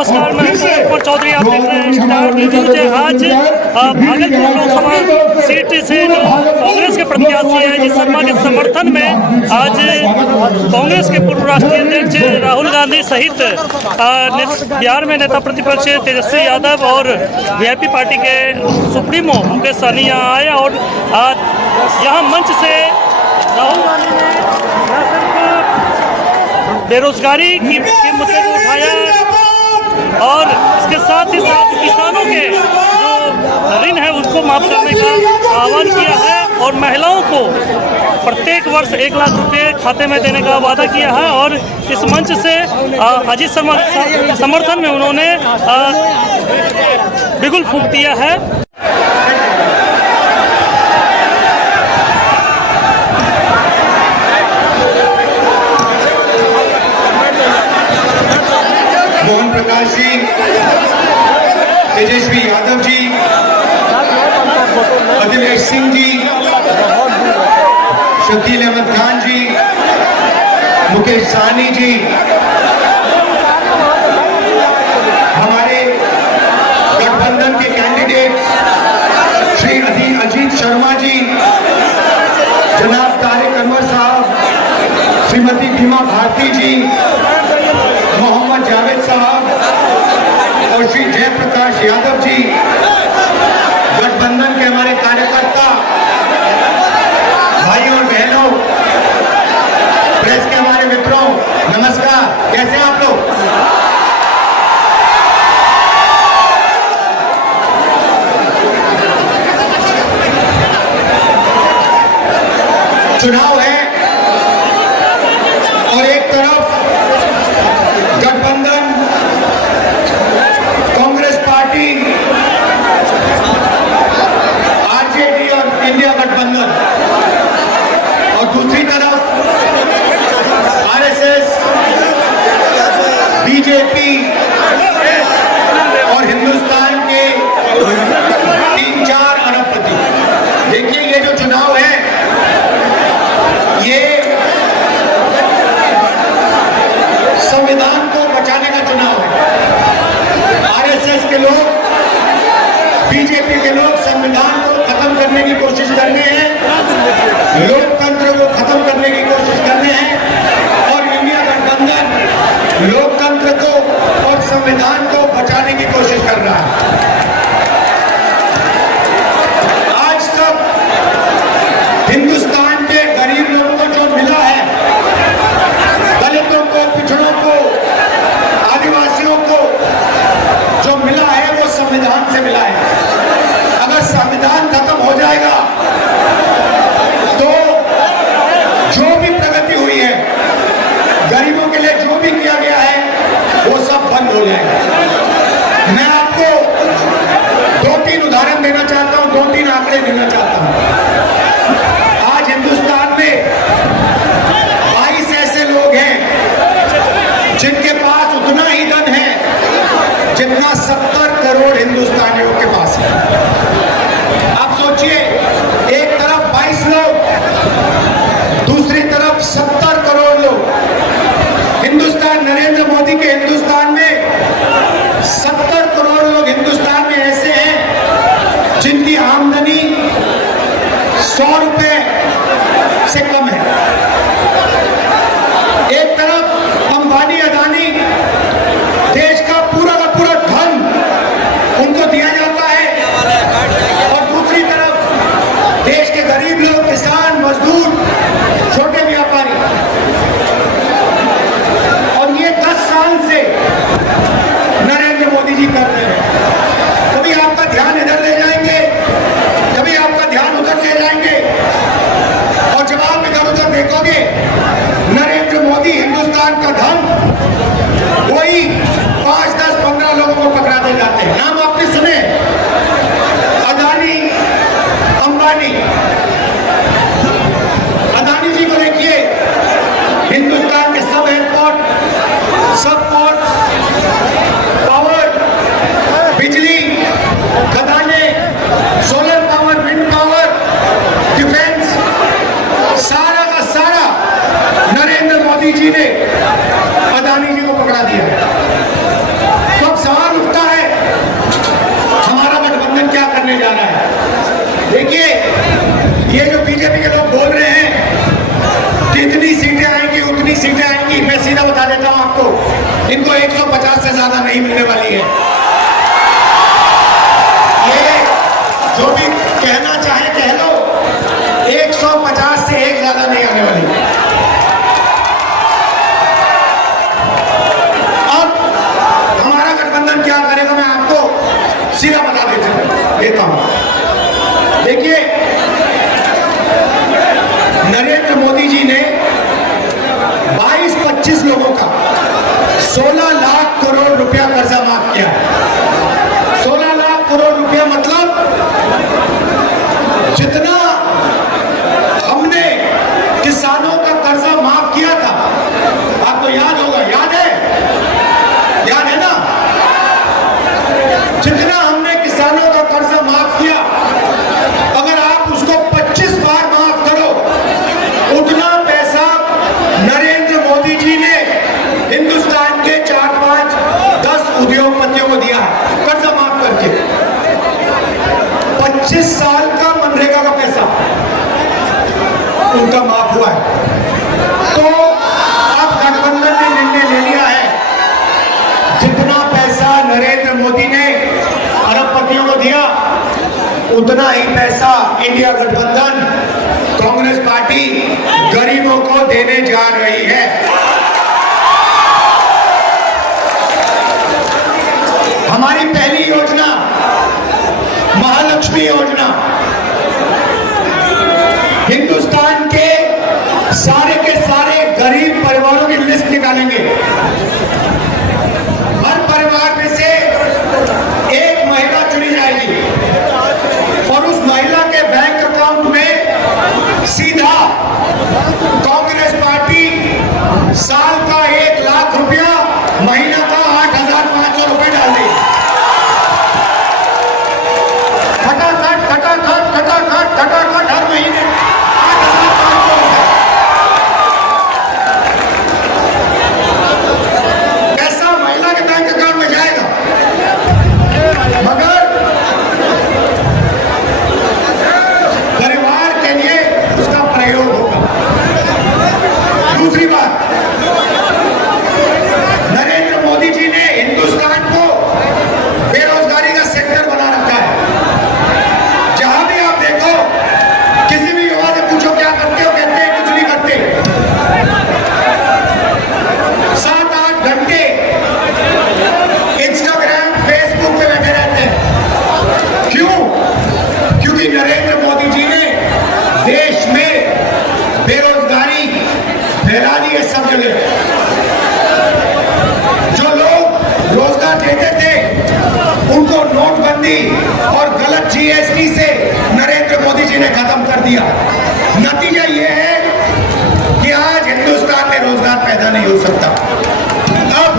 नमस्कार, मैं कुमार चौधरी। आप देख रहे हैं स्टार न्यूज। आज भागलपुर लोकसभा सीट से जो कांग्रेस के प्रत्याशी है अजीत शर्मा के समर्थन में आज कांग्रेस के पूर्व राष्ट्रीय अध्यक्ष राहुल गांधी सहित बिहार में नेता प्रतिपक्ष तेजस्वी यादव और वीआईपी पार्टी के सुप्रीमो मुकेश सहनी यहाँ आए और यहाँ मंच से राहुल गांधी ने न सिर्फ बेरोजगारी की मुद्दे को उठाया और इसके साथ ही साथ किसानों के जो ऋण है उसको माफ करने का आह्वान किया है और महिलाओं को प्रत्येक वर्ष 1 लाख रुपए खाते में देने का वादा किया है। और इस मंच से अजीत शर्मा के समर्थन में उन्होंने बिगुल फूंक दिया है। मोहन प्रकाश जी, तेजस्वी यादव जी, अखिलेश सिंह जी, शकील अहमद खान जी, मुकेश सहनी जी, हमारे गठबंधन के कैंडिडेट श्री अजीत शर्मा जी, जनाब तारिक अनवर साहब, श्रीमती बीमा भारती जी, मोहम्मद जावेद साहब और श्री जयप्रकाश यादव जी, गठबंधन के हमारे कार्यकर्ता भाइयों और बहनों, प्रेस के हमारे मित्रों, नमस्कार। कैसे हैं आप लोग? चुनाव है और एक तरफ गठबंधन कांग्रेस पार्टी, आरजेडी और इंडिया गठबंधन, और दूसरी तरफ आरएसएस, बीजेपी और हिंदुस्तान के 3-4 अरबपति। देखिए, ये जो चुनाव है ये संविधान को बचाने का चुनाव है। आरएसएस के लोग, बीजेपी के लोग संविधान को खत्म करने की कोशिश कर रहे हैं, लोकतंत्र को खत्म करने की कोशिश कर रहे हैं और इंडिया गठबंधन लोकतंत्र को और संविधान को बचाने की कोशिश कर रहा है। आज तक हिंदुस्तान के गरीब लोगों को जो मिला है, दलितों को, पिछड़ों को, आदिवासियों को जो मिला है वो संविधान से मिला है। अगर संविधान खत्म हो जाएगा तो जो भी प्रगति हुई है, गरीबों के लिए जो भी किया गया है वो सब बंद हो जाएगा। मैं आपको 2-3 उदाहरण देना चाहता हूं, 2-3 आंकड़े देना चाहता हूं। आज हिंदुस्तान में 22 ऐसे लोग हैं जिनके पास उतना ही धन है जितना 70 करोड़ हिंदुस्तानियों के पास है। आप सोचिए, एक तरफ 22 लोग, दूसरी तरफ 70 करोड़ लोग। हिंदुस्तान, नरेंद्र मोदी के हिंदुस्तान में 70 करोड़ लोग हिंदुस्तान में ऐसे हैं जिनकी आमदनी हूं आपको, इनको 150 से ज्यादा नहीं मिलने वाली है। ये जो भी कहना चाहे कह लो, 150 से एक ज्यादा नहीं आने वाली। अब हमारा गठबंधन क्या करेगा मैं आपको सीधा बता देता हूं। देखिए, नरेंद्र मोदी जी ने 22-25 लोगों का 16 लाख करोड़ रुपया कर्जा माफ किया। 16 लाख करोड़ रुपया मतलब जितना हमने किसानों का कर्जा माफ किया था, आपको याद होगा, याद है ना? जितना हमने किसानों का कर्जा माफ किया, अगर आप उसको 25 बार माफ करो, उतना पैसा नरेंद्र मोदी जी ने हिंदुस्तान के 4-5-10 उद्योगपतियों को दिया है कर्जा माफ करके। 25 साल का मनरेगा का पैसा उनका माफ हुआ है। तो अब गठबंधन ने निर्णय ले लिया है, जितना पैसा नरेंद्र मोदी ने अरबपतियों को दिया, उतना ही पैसा इंडिया गठबंधन कांग्रेस पार्टी गरीबों को देने जा रही है। हमारी पहली योजना महालक्ष्मी योजना, हिंदुस्तान के सारे गरीब परिवारों की लिस्ट निकालेंगे। हर परिवार में से एक महिला चुनी जाएगी और उस महिला के बैंक अकाउंट में सीधा कांग्रेस पार्टी साल का 1 लाख रुपया, महीना का 8,500 रुपए डाल देगी। खटाखट हर महीने 8,500 रुपए। पैसा महिला के बैंक अकाउंट में जाएगा, मगर परिवार के लिए उसका प्रयोग होगा। दूसरी बात, नरेंद्र मोदी जी ने हिंदुस्तान को बेरोजगारी का सेक्टर बना रखा है। जहां भी आप देखो, किसी भी युवा से पूछो क्या करते हो, कहते हैं कुछ नहीं करते। 7-8 घंटे इंस्टाग्राम फेसबुक पे बैठे रहते हैं। क्यों? क्योंकि नरेंद्र मोदी जी ने देश में बेरोजगारी फैला दी है सब जगह। जो लोग रोजगार देते थे, उनको नोटबंदी और गलत जीएसटी से नरेंद्र मोदी जी ने खत्म कर दिया। नतीजा यह है कि आज हिंदुस्तान में रोजगार पैदा नहीं हो सकता। अब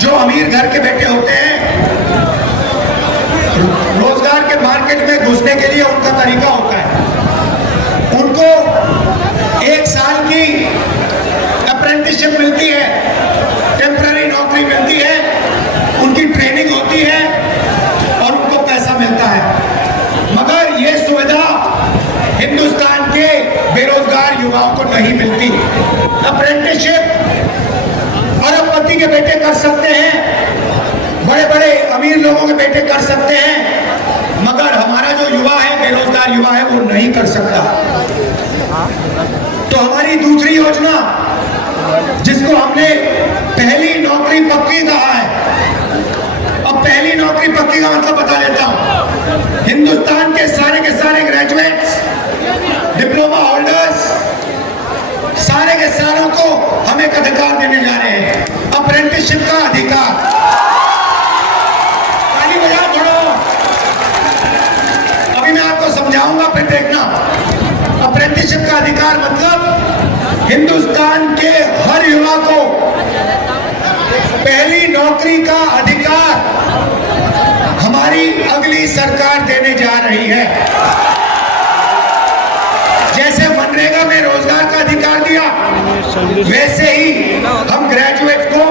जो अमीर घर के बेटे होते हैं, रोजगार के मार्केट में घुसने के लिए उनका तरीका होता है, उनको 1 साल की अप्रेंटिसशिप मिलती है, टेम्पररी नौकरी मिलती है, उनकी ट्रेनिंग होती है और उनको पैसा मिलता है। मगर ये सुविधा हिंदुस्तान के बेरोजगार युवाओं को नहीं मिलती। अप्रेंटिसशिप अरबपति के बेटे कर सकते हैं, बड़े बड़े अमीर लोगों के बेटे कर सकते हैं, मगर हमारा जो युवा है, बेरोजगार युवा है, वो नहीं कर सकता। तो हमारी दूसरी योजना, जिसको हमने पहली नौकरी पक्की कहा है, अब पहली नौकरी पक्की का मतलब बता देता हूं। हिंदुस्तान के सारे ग्रेजुएट्स, डिप्लोमा होल्डर्स, सारे के सारों को हम एक अधिकार देने जा रहे हैं, अप्रेंटिसशिप का अधिकार। ताली बजाओ थोड़ा, अभी मैं आपको समझाऊंगा, फिर देखना। अप्रेंटिसशिप का अधिकार मतलब हिंदुस्तान के हर युवा को पहली नौकरी का अधिकार हमारी अगली सरकार देने जा रही है। जैसे मनरेगा में रोजगार का अधिकार दिया, वैसे ही हम ग्रेजुएट को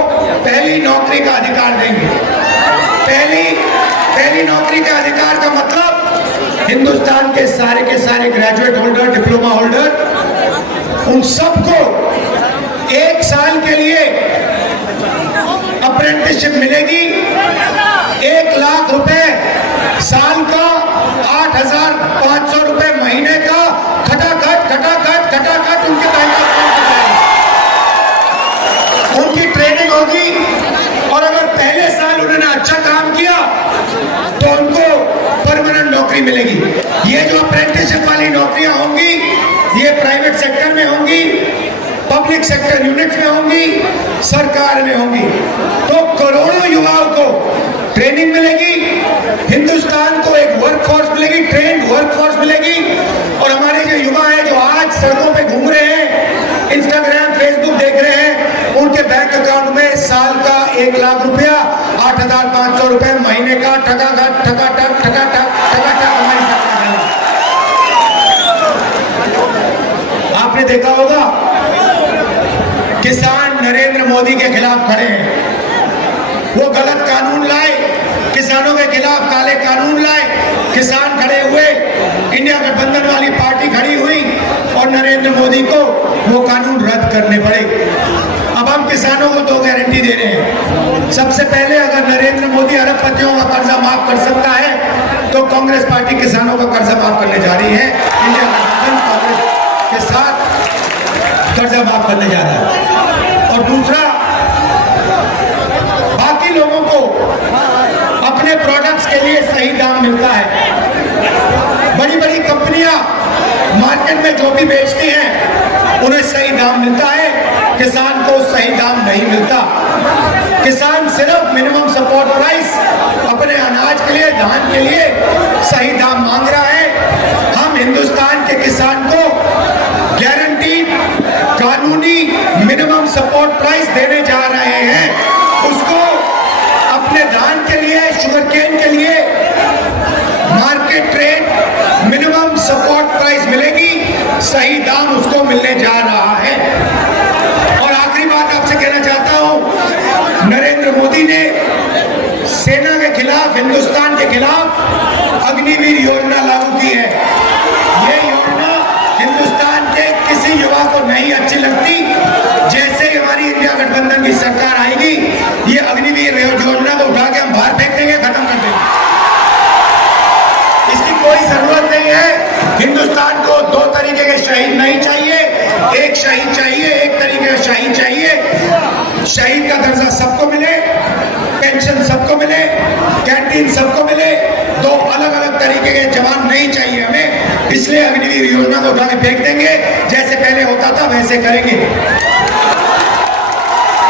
पहली नौकरी का अधिकार देंगे। पहली नौकरी का अधिकार का मतलब हिंदुस्तान के सारे ग्रेजुएट होल्डर, डिप्लोमा होल्डर, उन सबको 1 साल के लिए अप्रेंटिसशिप मिलेगी 1 लाख रुपए साल का, 8,500 रुपए महीने का, खटाखट खटाखट खटाखट उनके बैंक अकाउंट में जाएगा। उनकी ट्रेनिंग होगी और अगर पहले साल उन्होंने अच्छा काम किया तो उनको परमानेंट नौकरी मिलेगी। ये जो अप्रेंटिसशिप वाली नौकरियां होंगी ये प्राइवेट सेक्टर में होंगी, पब्लिक सेक्टर यूनिट्स में होंगी, सरकार में होंगी। तो करोड़ों युवाओं को ट्रेनिंग मिलेगी, हिंदुस्तान को एक वर्कफोर्स मिलेगी, ट्रेंड वर्कफोर्स मिलेगी। और हमारे जो युवा हैं जो आज सड़कों पे घूम रहे हैं, इंस्टाग्राम फेसबुक देख रहे हैं, उनके बैंक अकाउंट में साल का 1 लाख रुपया, 8,500 रुपए महीने का, ठकाठक ठकाठक ठकाठक ठकाठक हमारी सरकार है। आपने देखा होगा किसान नरेंद्र मोदी के खिलाफ खड़े हैं, वो गलत कानून लाए, किसानों के खिलाफ काले कानून लाए, किसान खड़े हुए, इंडिया गठबंधन वाली पार्टी खड़ी हुई और नरेंद्र मोदी को वो कानून रद्द करने पड़े। अब हम किसानों को 2 गारंटी दे रहे हैं। सबसे पहले अगर नरेंद्र मोदी अरबपतियों का कर्जा माफ कर सकता है तो कांग्रेस पार्टी किसानों का कर्जा माफ करने जा रही है। इंडिया गठबंधन कांग्रेस के साथ कर्जा माफ करने जा रहा है। और दूसरा, बाकी लोगों को अपने प्रोडक्ट्स के लिए सही दाम मिलता है। बड़ी बड़ी कंपनियां मार्केट में जो भी बेचती हैं उन्हें सही दाम मिलता है, किसान को सही दाम नहीं मिलता। किसान सिर्फ मिनिमम सपोर्ट प्राइस अपने अनाज के लिए, धान के लिए सही दाम मांग रहा है। हम हिंदुस्तान के किसान को गारंटीड कानूनी मिनिमम सपोर्ट प्राइस देने जा रहे हैं। उसको अपने धान के लिए, शुगर केन के लिए market rate minimum support price मिलेगी, सही दाम उसको मिलने जा रहा है। और आखिरी बात आपसे कहना चाहता हूं, नरेंद्र मोदी ने सेना के खिलाफ, हिंदुस्तान के खिलाफ अग्निवीर योजना लागू की है। ये योजना हिंदुस्तान के किसी युवा को नहीं अच्छी लगती। जैसे ही हमारी इंडिया गठबंधन की सरकार आएगी, ये अग्निवीर योजना को उठा के हम बाहर फेंक देंगे, खत्म कर देंगे। इसकी कोई जरूरत नहीं है। हिंदुस्तान को 2 तरीके के शहीद नहीं चाहिए, एक शहीद चाहिए, एक तरीके का शहीद चाहिए। शहीद का दर्जा सबको मिले, पेंशन सबको मिले, कैंटीन सबको मिले। 2 अलग अलग तरीके के जवान नहीं चाहिए हमें, इसलिए अग्निवीर योजना को उठा के फेंक देंगे। जैसे पहले होता था वैसे करेंगे।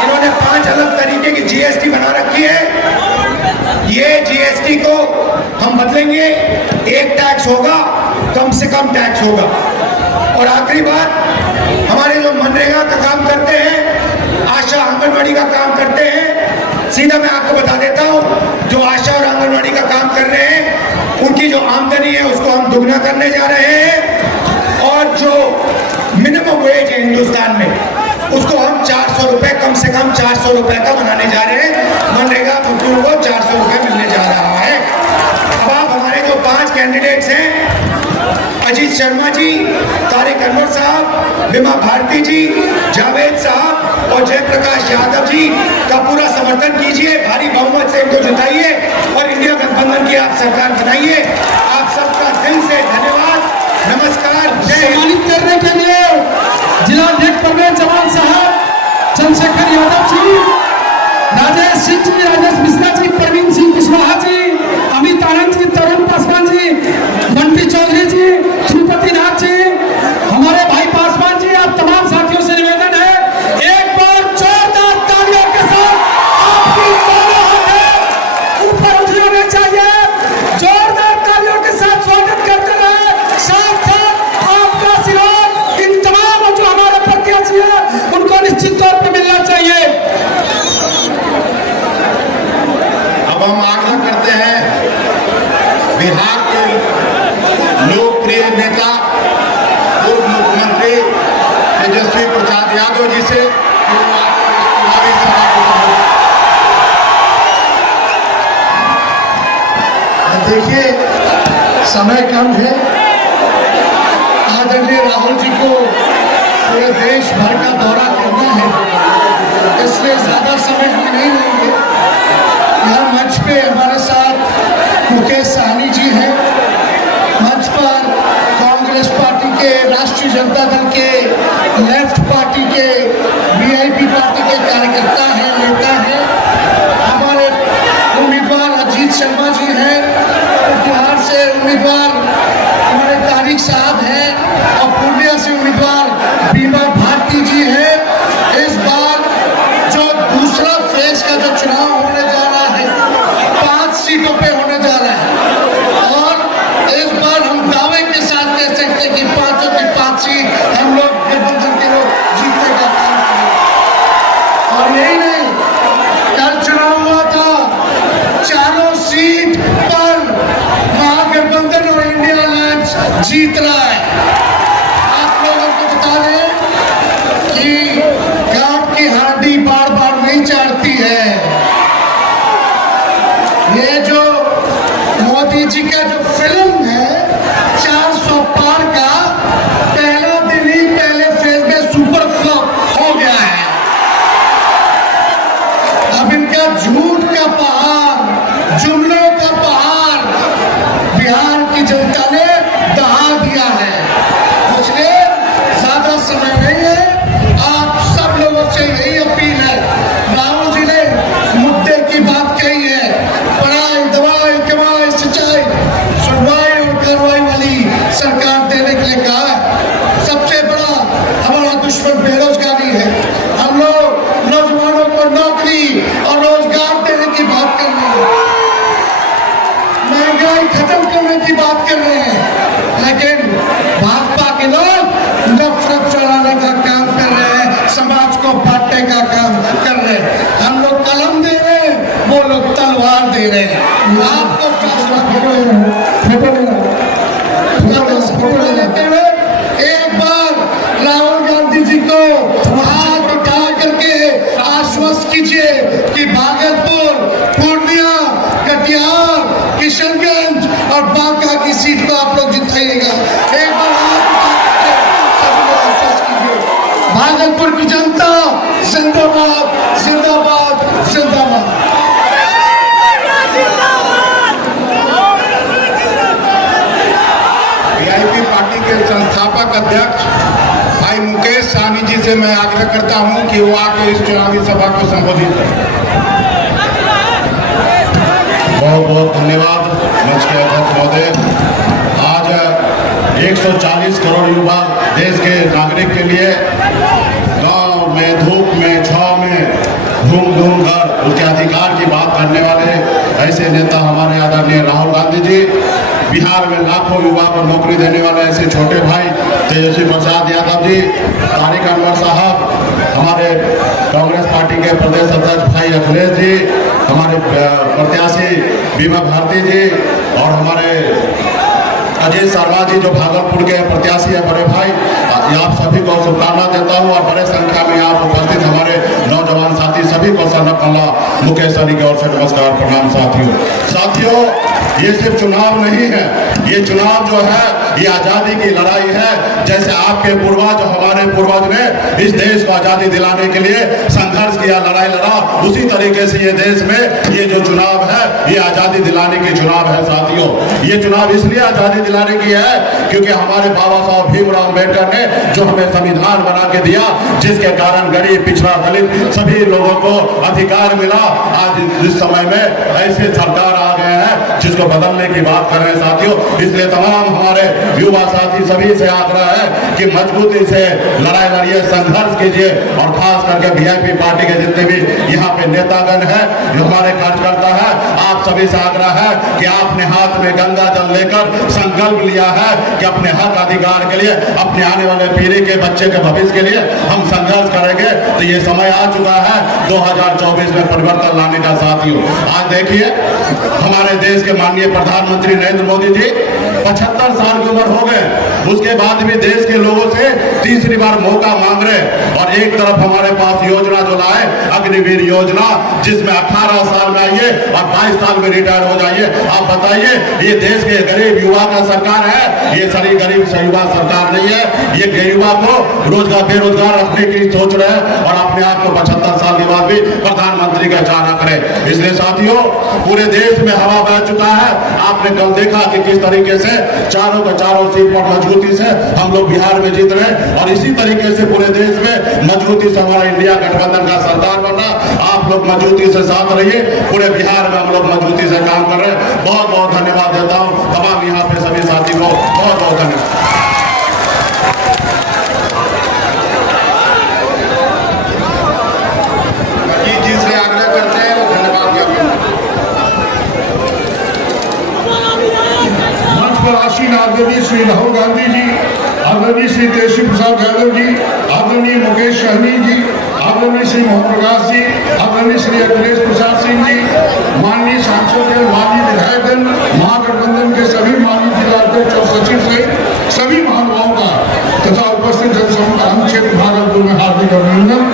इन्होंने 5 अलग तरीके की जीएसटी बना रखी है। ये जीएसटी को हम बदलेंगे, एक टैक्स होगा, कम से कम टैक्स होगा। और आखिरी बात, हमारे जो मनरेगा का काम करते हैं, आशा आंगनवाड़ी का काम करते हैं, सीधा मैं आपको बता देता हूं, जो आशा और आंगनवाड़ी का काम कर रहे हैं उनकी जो आमदनी है उसको हम दुगना करने जा रहे हैं। और जो मिनिमम वेज है हिंदुस्तान में उसको हम 400 रुपए, कम से कम 400 रुपए का बनाने जा रहे हैं। मनरेगा मजदूरों को 400 रुपए मिलने जा रहा है। अब आप हमारे जो 5 कैंडिडेट्स हैं, अजीत शर्मा जी, तारिक अनवर साहब, बिमा भारती जी, जावेद साहब और जयप्रकाश यादव जी का पूरा समर्थन कीजिए, भारी बहुमत से इनको जिताइए और इंडिया गठबंधन की आप सरकार बनाइए। आप सबका दिल से धन्यवाद, नमस्कार। सम्मानित करने के लिए जिलाध्यक्ष परवेज जवान साहब, चंद्रशेखर यादव जी, राजेश सिंह जी, राजेश मिश्रा जी, प्रवीण सिंह कुशवाहा जी, अमित आनंद जी, तरुण पासवान जी, बंटी चौधरी जी, तिरुपति नाथ जी, हमारे भाई पासवान जी, आप तमाम साथियों से निवेदन है, एक बार जोरदार तालियों के साथ आपकी दोनों हाथें ऊपर उठने चाहिए। जोरदार तालियों के साथ स्वागत करते रहे। साथ साथ आपका आशीर्वाद इन तमाम जो हमारे प्रत्याशी हैं उनको निश्चित तौर पर मिलना चाहिए। अब हम आग्रह करते हैं बिहार के लोकप्रिय नेता पूर्व मुख्यमंत्री तेजस्वी प्रसाद यादव जी से चुनावी सभा को देखिए, समय कम है। आदरणीय राहुल जी को पूरे देश भर का दौरा करना है। इसलिए ज़्यादा समय हम नहीं लेंगे। यहाँ मंच पे हमारे साथ मुकेश सहनी जी हैं, मंच पर कांग्रेस पार्टी के, राष्ट्रीय जनता दल के, लेफ्ट पार्टी के, वीआईपी पार्टी के कार्यकर्ता हैं, नेता हैं। हमारे उम्मीदवार अजीत शर्मा जी हैं, बिहार से उम्मीदवार हमारे तारिक साहब हैं और पूर्णिया से उम्मीदवार बीमा भारती जी हैं। इस बार जो दूसरा फेज का जो चुनाव होने जा रहा है 5 सीटों पे होने जा रहा है और इस बार हम दावे के साथ कह सकते हैं कि 5 की 5 सीट हम लोग गठबंधन के लोग जीतने का काम करेंगे। और यही नहीं, कल चुनाव हुआ था, चारों सीट पर महागठबंधन और इंडिया अलायंस जीत रहा है। आप लोगों को बता दें कि गांठ की हांडी बार बार नहीं चाटती है। ये जो मोदी जी का जो फिल्म है 400 पार का, पहला दिन ही पहले फेज में सुपर फ्लॉप हो गया है। अब इनका झूठ का पहाड़, जुमलों का पहाड़ बिहार की जनता ने दहा दिया है। इसलिए ज्यादा समय नहीं है, आप सब लोगों से यही अपील है। राहुल जी ने मुद्दे की बात कही है, पढ़ाई, दवाई, कमाई, सिंचाई, सुनवाई और कार्रवाई वाली सरकार देने के लिए कहा है। सबसे बड़ा हमारा दुश्मन बेरोजगारी है। हम लोग नौजवानों को नौकरी और रोजगार देने की बात कर रहे हैं, महंगाई खत्म करने की बात कर रहे हैं, लेकिन भाजपा के लोग नफरत फैलाने का काम कर रहे हैं, समाज को बांटने का काम कर रहे हैं। हम लोग कलम दे रहे हैं, वो लोग तलवार दे रहे हैं। आपको फैसला लेते हुए एक बार राहुल गांधी जी को हाथ उठा करके आश्वस्त कीजिए कि भागलपुर, पूर्णिया, कटिहार, किशनगंज और बांका की सीट को आप लोग जिताइएगा। एक बार हाथ उठा करके सभी को आश्वस्त कीजिए। भागलपुर की जनता जिंदाबाद, जिंदाबाद, जिंदाबाद। वीआईपी पार्टी के संस्थापक अध्यक्ष भाई मुकेश सहनी जी से मैं आग्रह करता हूं कि वो आके इस चुनावी सभा को संबोधित करें। बहुत बहुत धन्यवाद मंच के अध्यक्ष महोदय। आज 140 करोड़ युवा देश के नागरिक के लिए गांव में, धूप में, छाव में घूम कर उसके अधिकार की बात करने वाले ऐसे नेता हमारे आदरणीय राहुल गांधी जी, बिहार में लाखों युवा को नौकरी देने वाले ऐसे छोटे भाई तेजस्वी प्रसाद यादव जी, तारिक अनवर साहब, हमारे कांग्रेस पार्टी के प्रदेश अध्यक्ष भाई अखिलेश जी, हमारे प्रत्याशी बीमा भारती जी और हमारे अजीत शर्मा जी जो भागलपुर के प्रत्याशी है बड़े भाई, आप सभी को शुभकामना देता हूँ और बड़े संख्या में यहाँ उपस्थित हमारे नौजवान साथी सभी को सरनकल्ला मुकेश सहनी की ओर से नमस्कार, प्रणाम। साथियों, ये सिर्फ चुनाव नहीं है, ये चुनाव जो है ये आजादी की लड़ाई है। जैसे आपके पूर्वज, हमारे पूर्वज ने इस देश को आजादी दिलाने के लिए संघर्ष किया, लड़ाई लड़ा, उसी तरीके से ये देश में ये जो चुनाव है ये आजादी दिलाने की चुनाव है। साथियों, ये चुनाव इसलिए आजादी दिलाने की है क्योंकि हमारे बाबा साहब भीमराव अम्बेडकर ने जो हमें संविधान बना के दिया, जिसके कारण गरीब, पिछड़ा, दलित सभी लोगों को अधिकार मिला। आज इस समय में ऐसे सरकार आ गए हैं जिसको बदलने की बात कर रहे हैं। साथियों, इसलिए तमाम हमारे युवा साथी सभी से आग्रह है कि मजबूती से लड़ाई लड़िए, संघर्ष कीजिए और खास करके वीआईपी पार्टी के जितने भी यहाँ पे नेतागण हैं, जो हमारे कार्यकर्ता है, आप सभी से आग्रह है कि आपने हाथ में गंगा जल लेकर संकल्प लिया है कि अपने हक अधिकार के लिए, अपने आने वाले पीढ़ी के बच्चे के भविष्य के लिए हम संघर्ष करेंगे। तो ये समय आ चुका है 2024 में परिवर्तन लाने का। साथियों, आज देखिए हमारे देश के माननीय प्रधानमंत्री नरेंद्र मोदी जी 75 साल की उम्र हो गए, उसके बाद भी देश के लोगों से तीसरी बार मौका मांग रहे। और एक तरफ हमारे पास योजना जो लाए अग्निवीर योजना, जिसमें 18 साल में आइए और 22 साल में रिटायर हो जाइए। आप बताइए, ये देश के गरीब युवा का सरकार है, ये सारी गरीब युवा सरकार नहीं है। ये युवा को रोजगार, बेरोजगार रखने की सोच रहे हैं और आप अपने आप को 75 साल के बाद भी प्रधानमंत्री का चारा करें। इसलिए साथियों, पूरे देश में हवा बह चुका है। आपने कल देखा कि किस तरीके से चारों के चारों सीट पर मजबूती से हम लोग बिहार में जीत रहे हैं, और इसी तरीके से पूरे देश में मजबूती से हमारा इंडिया गठबंधन का सरकार बनना। आप लोग मजबूती से साथ रहिए। पूरे बिहार में हम लोग मजबूती से काम कर रहे हैं। बहुत बहुत धन्यवाद देता हूँ तमाम यहाँ पे सभी साथी को। बहुत बहुत धन्यवाद। जिनसे आग्रह करते हैं वो धन्यवाद ज्ञापन। मंच पर आसीन आदरणीय श्री राहुल गांधी जी, आदरणीय श्री तेजस्वी प्रसाद यादव जी, आदरणीय मुकेश सहनी जी, आदरणीय श्री मोहन प्रकाश जी, आदरणीय श्री अखिलेश प्रसाद सिंह जी, माननीय सांसद एवं माननीय विधायकगण, महागठबंधन के सभी माननीय जिला अध्यक्ष और सचिव सहित सभी महानुभावों का तथा उपस्थित जनसमूह क्षेत्र भागलपुर में हार्दिक अभिनंदन।